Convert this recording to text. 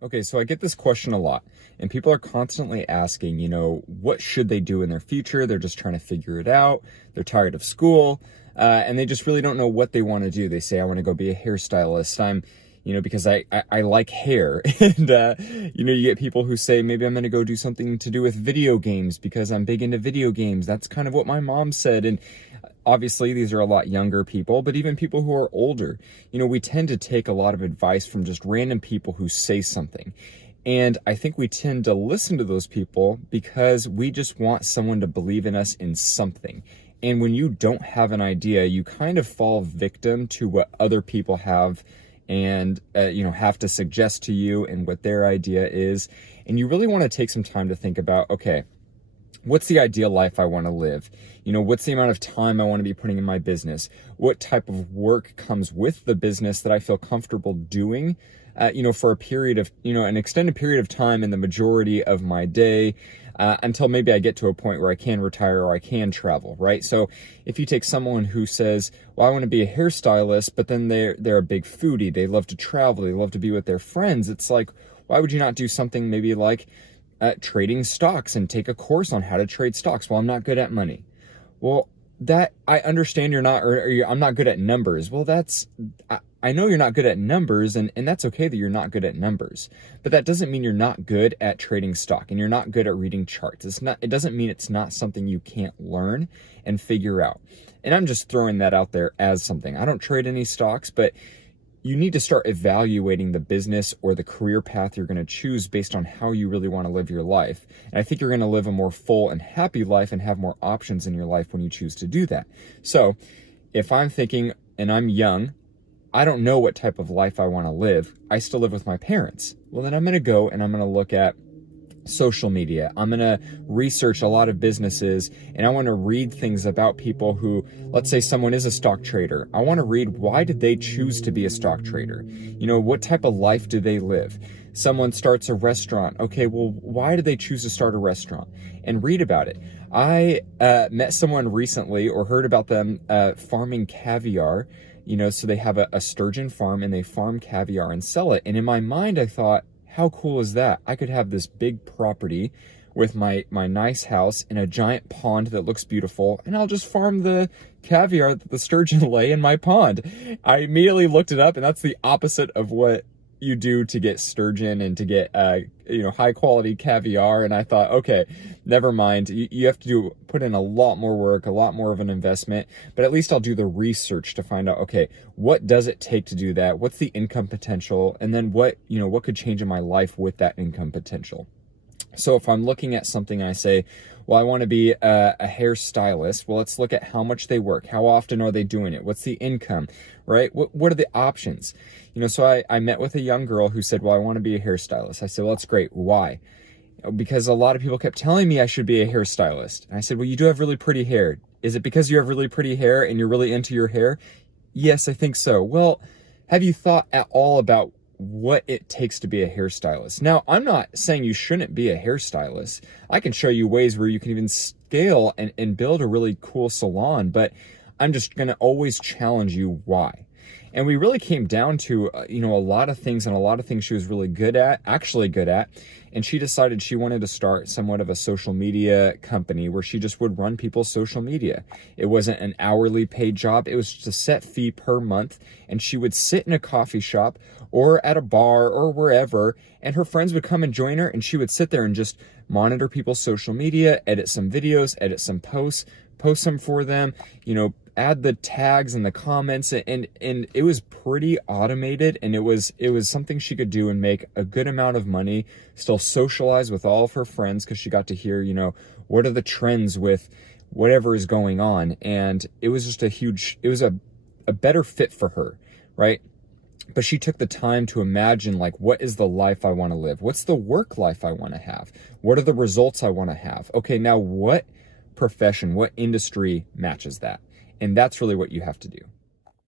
Okay, so I get this question a lot, and people are constantly asking, what should they do in their future? They're just trying to figure it out. They're tired of school, and they just really don't know what they want to do. They say, I want to go be a hairstylist. Because I like hair. And, you get people who say, maybe I'm going to go do something to do with video games because I'm big into video games. That's kind of what my mom said. And obviously these are a lot younger people, but even people who are older, we tend to take a lot of advice from just random people who say something. And I think we tend to listen to those people because we just want someone to believe in us in something. And when you don't have an idea, you kind of fall victim to what other people have and, have to suggest to you and what their idea is. And you really want to take some time to think about, okay, what's the ideal life I want to live? What's the amount of time I want to be putting in my business? What type of work comes with the business that I feel comfortable doing, for a period of, an extended period of time in the majority of my day, until maybe I get to a point where I can retire or I can travel, right? So if you take someone who says, well, I want to be a hairstylist, but then they're a big foodie, they love to travel, they love to be with their friends. It's like, why would you not do something maybe like trading stocks and take a course on how to trade stocks? Well, I'm not good at money. Well, that I understand you're not, I'm not good at numbers. Well, I know you're not good at numbers, and that's okay that you're not good at numbers, but that doesn't mean you're not good at trading stock and you're not good at reading charts. It doesn't mean it's not something you can't learn and figure out. And I'm just throwing that out there as something. I don't trade any stocks, but you need to start evaluating the business or the career path you're going to choose based on how you really want to live your life. And I think you're going to live a more full and happy life and have more options in your life when you choose to do that. So if I'm thinking, and I'm young, I don't know what type of life I want to live. I still live with my parents. Well, then I'm going to go and I'm going to look at social media. I'm going to research a lot of businesses, and I want to read things about people who, let's say someone is a stock trader. I want to read, why did they choose to be a stock trader? What type of life do they live? Someone starts a restaurant. Okay, well, why did they choose to start a restaurant? And read about it. I met someone recently, or heard about them farming caviar. So they have a sturgeon farm and they farm caviar and sell it. And in my mind, I thought, how cool is that? I could have this big property with my nice house and a giant pond that looks beautiful, and I'll just farm the caviar that the sturgeon lay in my pond. I immediately looked it up, and that's the opposite of what you do to get sturgeon and to get high quality caviar. And I thought, okay, never mind. You have to put in a lot more work, a lot more of an investment, but at least I'll do the research to find out, okay, what does it take to do that? What's the income potential? And then what could change in my life with that income potential? So if I'm looking at something and I say, well, I want to be a hairstylist. Well, let's look at how much they work. How often are they doing it? What's the income, right? What are the options? So I met with a young girl who said, well, I want to be a hairstylist. I said, well, that's great. Why? Because a lot of people kept telling me I should be a hairstylist. And I said, well, you do have really pretty hair. Is it because you have really pretty hair and you're really into your hair? Yes, I think so. Well, have you thought at all about what it takes to be a hairstylist? Now, I'm not saying you shouldn't be a hairstylist. I can show you ways where you can even scale and build a really cool salon, but I'm just going to always challenge you why. And we really came down to, a lot of things, and a lot of things she was really actually good at. And she decided she wanted to start somewhat of a social media company where she just would run people's social media. It wasn't an hourly paid job. It was just a set fee per month. And she would sit in a coffee shop or at a bar or wherever, and her friends would come and join her, and she would sit there and just monitor people's social media, edit some videos, edit some posts, post them for them, add the tags and the comments, and it was pretty automated, and it was something she could do and make a good amount of money, still socialize with all of her friends because she got to hear, what are the trends with whatever is going on. And it was just it was a better fit for her, right? But she took the time to imagine, like, what is the life I want to live? What's the work life I want to have? What are the results I want to have? Okay, now what profession, what industry matches that? And that's really what you have to do.